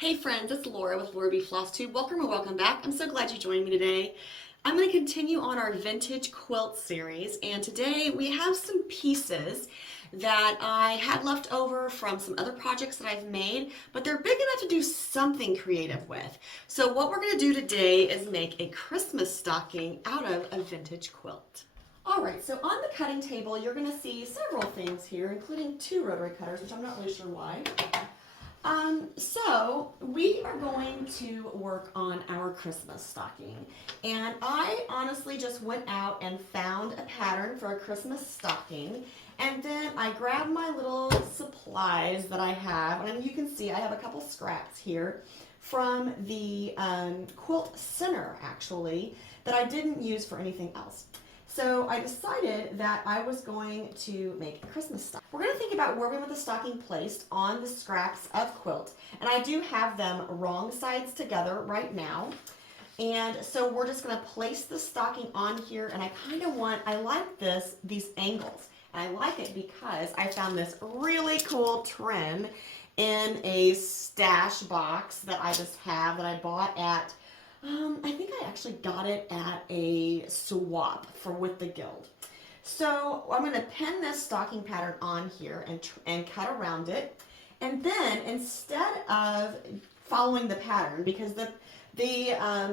Hey friends, it's Laura with Laura B Floss Tube. Welcome or welcome back. I'm so glad you joined me today. I'm going to continue on our vintage quilt series, and today we have some pieces that I had left over from some other projects that I've made, but they're big enough to do something creative with. So what we're going to do today is make a Christmas stocking out of a vintage quilt. All right, so on the cutting table, you're going to see several things here, including two rotary cutters, which I'm not really sure why. So we are going to work on our Christmas stocking, and I honestly just went out and found a pattern for a Christmas stocking, and then I grabbed my little supplies that I have, and you can see I have a couple scraps here from the quilt center actually that I didn't use for anything else. So I decided that I was going to make a Christmas stocking. We're going to think about where we want the stocking placed on the scraps of quilt. And I do have them wrong sides together right now. And so we're just going to place the stocking on here. And I like these angles. And I like it because I found this really cool trim in a stash box that I just have that I bought at I think I actually got it at a swap with the Guild. So I'm going to pin this stocking pattern on here and cut around it. And then instead of following the pattern, because the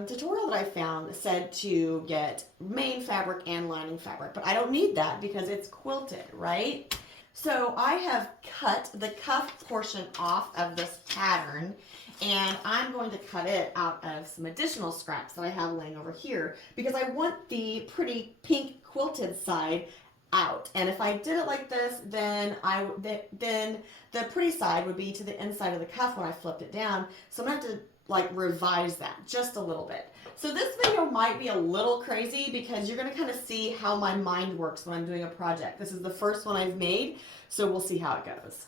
tutorial that I found said to get main fabric and lining fabric, but I don't need that because it's quilted, right? So I have cut the cuff portion off of this pattern, and I'm going to cut it out of some additional scraps that I have laying over here because I want the pretty pink quilted side out. And if I did it like this, then the pretty side would be to the inside of the cuff when I flipped it down. So I'm going to have to revise that just a little bit. So this video might be a little crazy because you're going to kind of see how my mind works when I'm doing a project. This is the first one I've made, so we'll see how it goes.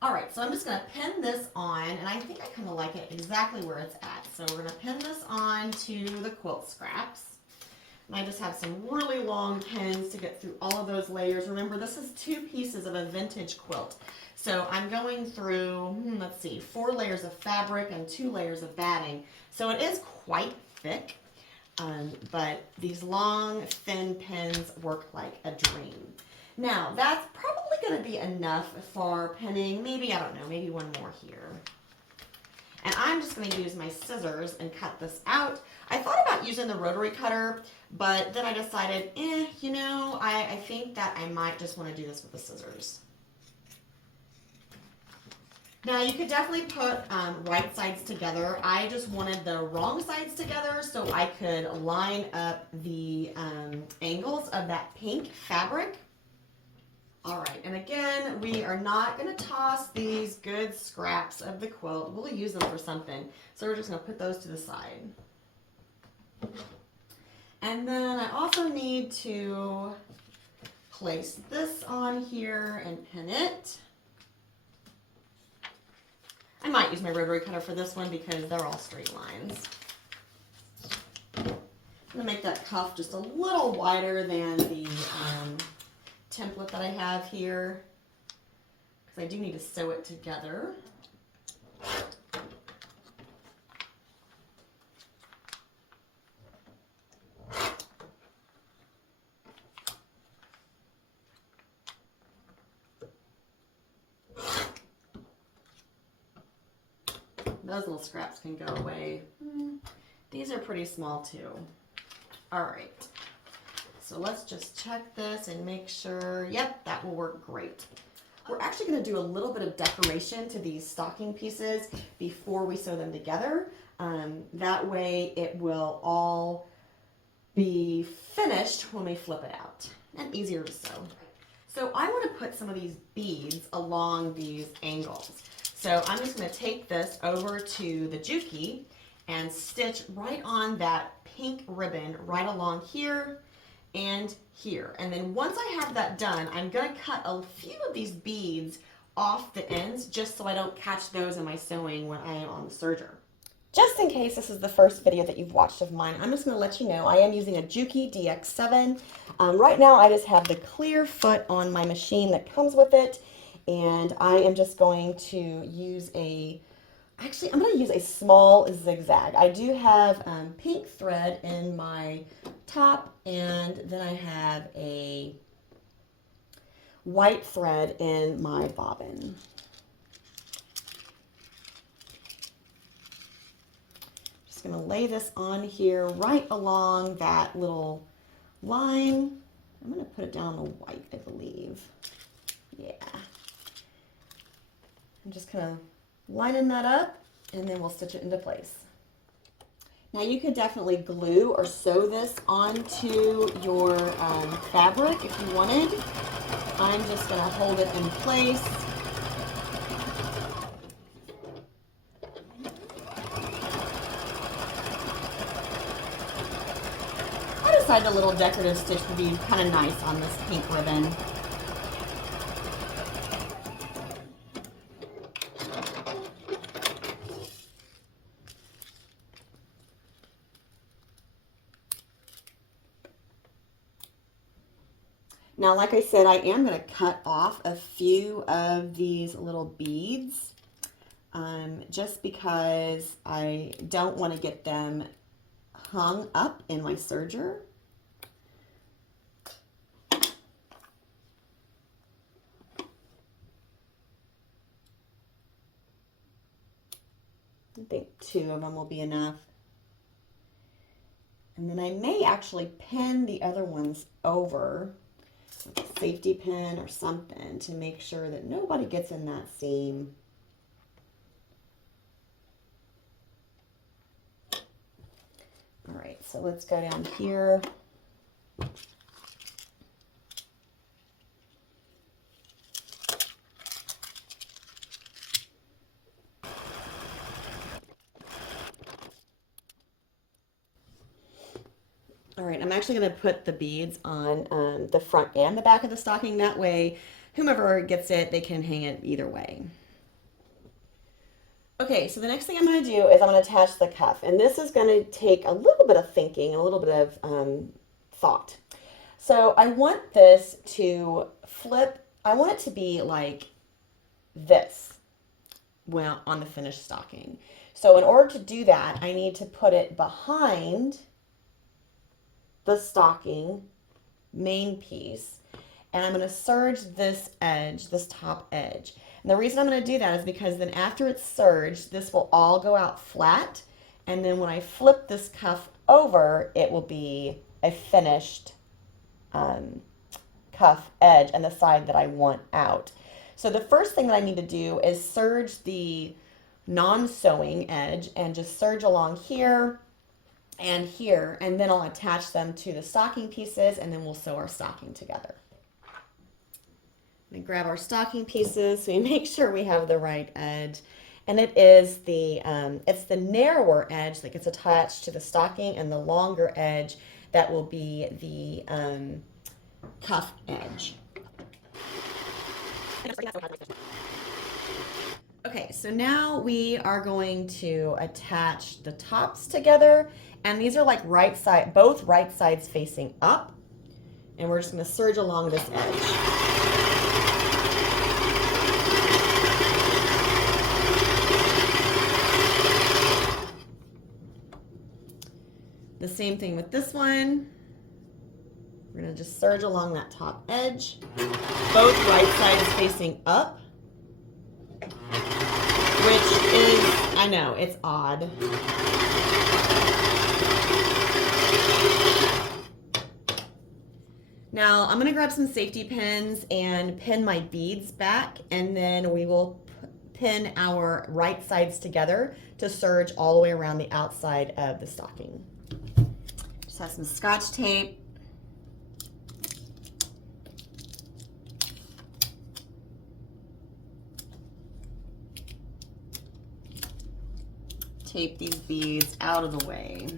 All right, so I'm just going to pin this on, and I think I kind of like it exactly where it's at. So we're going to pin this on to the quilt scraps. And I just have some really long pins to get through all of those layers. Remember, this is two pieces of a vintage quilt. So I'm going through, let's see, 4 layers of fabric and 2 layers of batting. So it is quite thick, but these long, thin pins work like a dream. Now, that's probably going to be enough for pinning, maybe, I don't know, maybe one more here. And I'm just going to use my scissors and cut this out. I thought about using the rotary cutter, but then I decided, I think that I might just want to do this with the scissors. Now, you could definitely put right sides together. I just wanted the wrong sides together so I could line up the angles of that pink fabric. All right, and again, we are not going to toss these good scraps of the quilt. We'll use them for something. So we're just going to put those to the side. And then I also need to place this on here and pin it. I might use my rotary cutter for this one because they're all straight lines. I'm going to make that cuff just a little wider than the template that I have here because I do need to sew it together. Those little scraps can go away. These are pretty small too. All right. So let's just check this and make sure, yep, that will work great. We're actually going to do a little bit of decoration to these stocking pieces before we sew them together. That way it will all be finished when we flip it out and easier to sew. So I want to put some of these beads along these angles. So I'm just going to take this over to the Juki and stitch right on that pink ribbon right along here and here. And then once I have that done, I'm going to cut a few of these beads off the ends just so I don't catch those in my sewing when I am on the serger. Just in case this is the first video that you've watched of mine, I'm just going to let you know I am using a Juki DX7. Right now I just have the clear foot on my machine that comes with it, and I am just going to use a Actually, I'm going to use a small zigzag. I do have pink thread in my top, and then I have a white thread in my bobbin. Just going to lay this on here right along that little line. I'm going to put it down the white, I believe. Yeah. I'm just kind of lining that up, and then we'll stitch it into place. Now you could definitely glue or sew this onto your fabric if you wanted. I'm just going to hold it in place. I decided a little decorative stitch would be kind of nice on this pink ribbon. Now, like I said, I am going to cut off a few of these little beads just because I don't want to get them hung up in my serger. I think 2 of them will be enough. And then I may actually pin the other ones over with a safety pin or something to make sure that nobody gets in that seam. All right, so let's go down here. All right, I'm actually going to put the beads on the front and the back of the stocking. That way, whomever gets it, they can hang it either way. Okay, so the next thing I'm going to do is I'm going to attach the cuff. And this is going to take a little bit of thinking, a little bit of thought. So I want this to flip. I want it to be like this well, on the finished stocking. So in order to do that, I need to put it behind the stocking main piece, and I'm going to serge this edge, this top edge. And the reason I'm going to do that is because then after it's serged, this will all go out flat, and then when I flip this cuff over, it will be a finished cuff edge and the side that I want out. So the first thing that I need to do is serge the non-sewing edge and just serge along here and here, and then I'll attach them to the stocking pieces, and then we'll sew our stocking together. We grab our stocking pieces so we make sure we have the right edge, and it is it's the narrower edge that gets attached to the stocking, and the longer edge that will be the cuff edge. Okay, so now we are going to attach the tops together, and these are like both right sides facing up, and we're just going to serge along this edge. The same thing with this one. We're going to just serge along that top edge, both right sides facing up, which is, I know, it's odd. Now I'm going to grab some safety pins and pin my beads back, and then we will pin our right sides together to serge all the way around the outside of the stocking. Just have some Scotch tape. Tape these beads out of the way.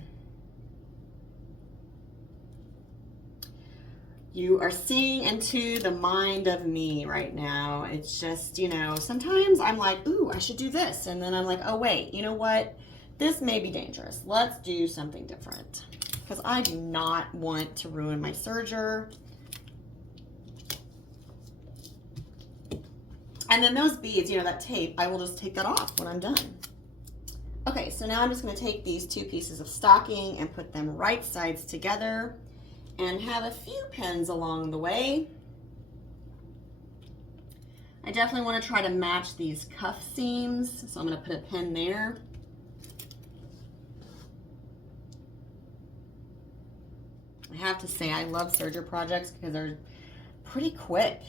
You are seeing into the mind of me right now. It's just, you know, sometimes I'm like, ooh, I should do this. And then I'm like, oh, wait, you know what? This may be dangerous. Let's do something different. Because I do not want to ruin my serger. And then those beads, you know, that tape, I will just take that off when I'm done. Okay, so now I'm just going to take these two pieces of stocking and put them right sides together and have a few pins along the way. I definitely want to try to match these cuff seams, so I'm going to put a pin there. I have to say I love serger projects because they're pretty quick.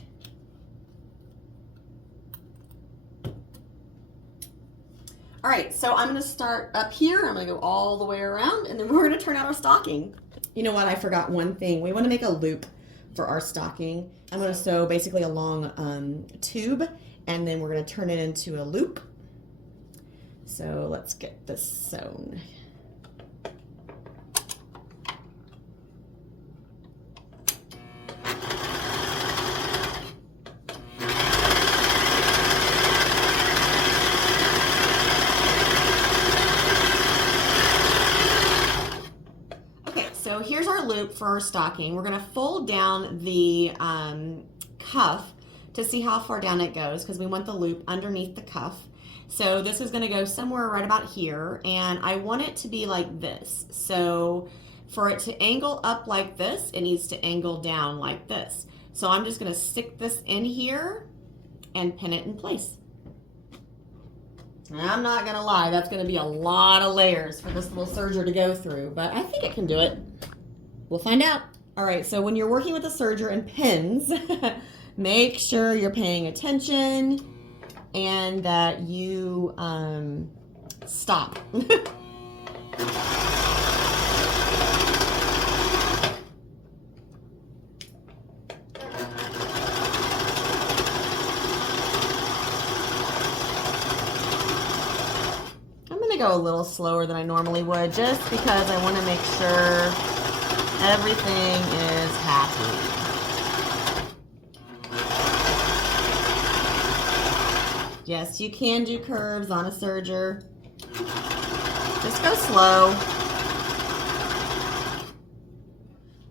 All right, so I'm gonna start up here. I'm gonna go all the way around and then we're gonna turn out our stocking. You know what, I forgot one thing. We wanna make a loop for our stocking. I'm gonna sew basically a long tube and then we're gonna turn it into a loop. So let's get this sewn. So here's our loop for our stocking. We're gonna fold down the cuff to see how far down it goes because we want the loop underneath the cuff. So this is gonna go somewhere right about here and I want it to be like this. So for it to angle up like this, it needs to angle down like this. So I'm just gonna stick this in here and pin it in place. I'm not gonna lie, that's gonna be a lot of layers for this little serger to go through, but I think it can do it. We'll find out. All right, so when you're working with a serger and pins, make sure you're paying attention and that you stop. Go a little slower than I normally would just because I want to make sure everything is happy. Yes, you can do curves on a serger. Just go slow.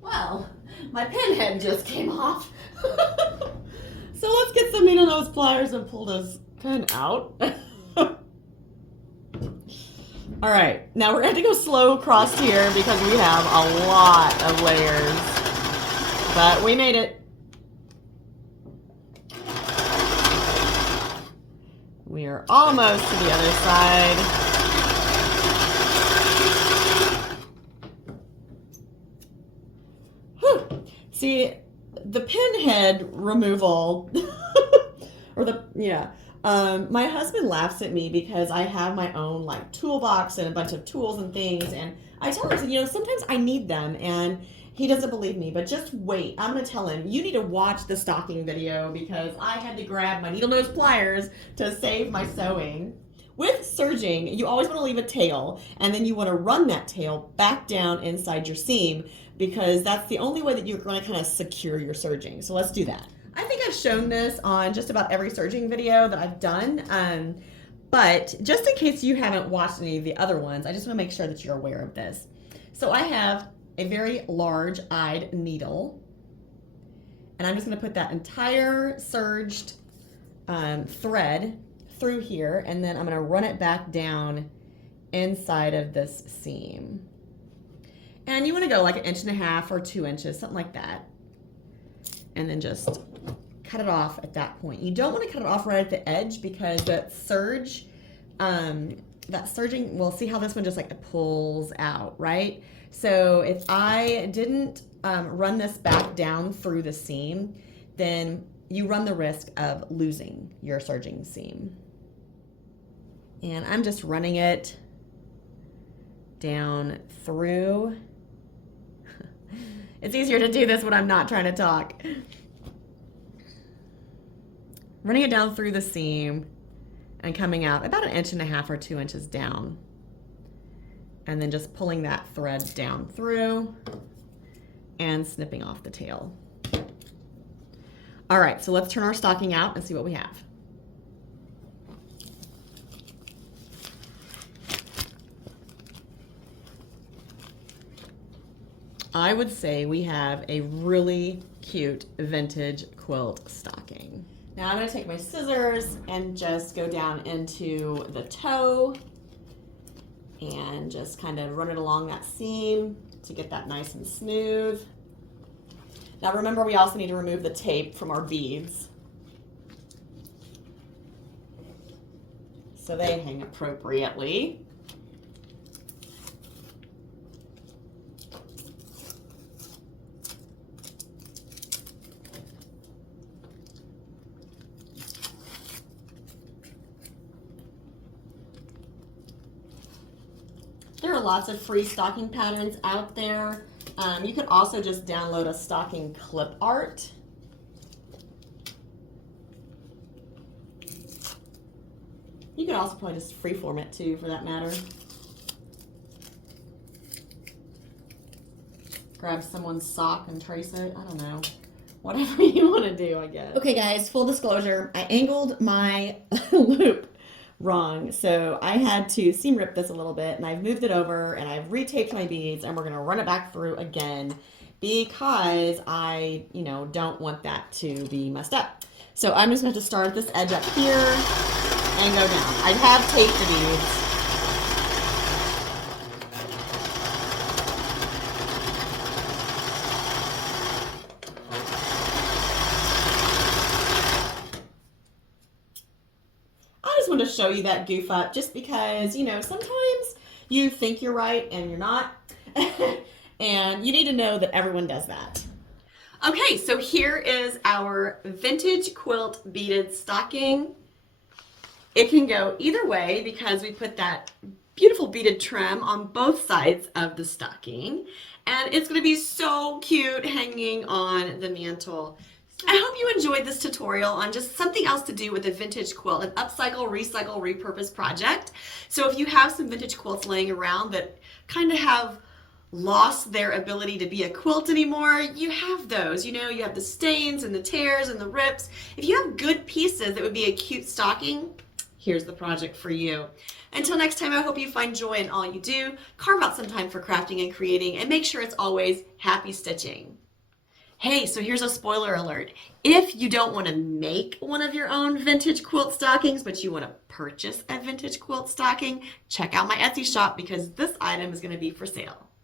Well, my pin head just came off. So let's get some needle nose pliers and pull this pin out. All right, now we're going to go slow across here because we have a lot of layers, but we made it. We are almost to the other side. Whew. See, the pin head removal, or my husband laughs at me because I have my own like toolbox and a bunch of tools and things, and I tell him, sometimes I need them, and he doesn't believe me, but just wait. I'm gonna tell him, you need to watch the stocking video because I had to grab my needle nose pliers to save my sewing. With serging, you always want to leave a tail, and then you want to run that tail back down inside your seam because that's the only way that you're going to kind of secure your serging. So let's do that. I think I've shown this on just about every serging video that I've done, but just in case you haven't watched any of the other ones, I just want to make sure that you're aware of this. So I have a very large-eyed needle, and I'm just going to put that entire serged thread through here, and then I'm going to run it back down inside of this seam. And you want to go like 1.5 inches or 2 inches, something like that, and then just cut it off at that point. You don't want to cut it off right at the edge because that serging, well, see how this one just like pulls out, right? So if I didn't run this back down through the seam, then you run the risk of losing your serging seam. And I'm just running it down through. It's easier to do this when I'm not trying to talk. Running it down through the seam and coming out about 1.5 inches or 2 inches down. And then just pulling that thread down through and snipping off the tail. All right, so let's turn our stocking out and see what we have. I would say we have a really cute vintage quilt stocking. Now I'm going to take my scissors and just go down into the toe and just kind of run it along that seam to get that nice and smooth. Now remember, we also need to remove the tape from our beads so they hang appropriately. There are lots of free stocking patterns out there. You can also just download a stocking clip art. You can also probably just freeform it too, for that matter. Grab someone's sock and trace it. I don't know. Whatever you want to do, I guess. Okay guys, full disclosure, I angled my loop wrong. So I had to seam rip this a little bit, and I've moved it over and I've retaped my beads, and we're going to run it back through again because I, don't want that to be messed up. So I'm just going to have to start at this edge up here and go down. I have taped the beads. To show you that goof up just because, sometimes you think you're right and you're not. And you need to know that everyone does that. Okay, so here is our vintage quilt beaded stocking. It can go either way because we put that beautiful beaded trim on both sides of the stocking. And it's going to be so cute hanging on the mantle. I hope you enjoyed this tutorial on just something else to do with a vintage quilt, an upcycle, recycle, repurpose project. So if you have some vintage quilts laying around that kind of have lost their ability to be a quilt anymore, you have those. You have the stains and the tears and the rips. If you have good pieces that would be a cute stocking, here's the project for you. Until next time, I hope you find joy in all you do. Carve out some time for crafting and creating, and make sure it's always happy stitching. Hey, so here's a spoiler alert. If you don't want to make one of your own vintage quilt stockings, but you want to purchase a vintage quilt stocking, check out my Etsy shop because this item is going to be for sale.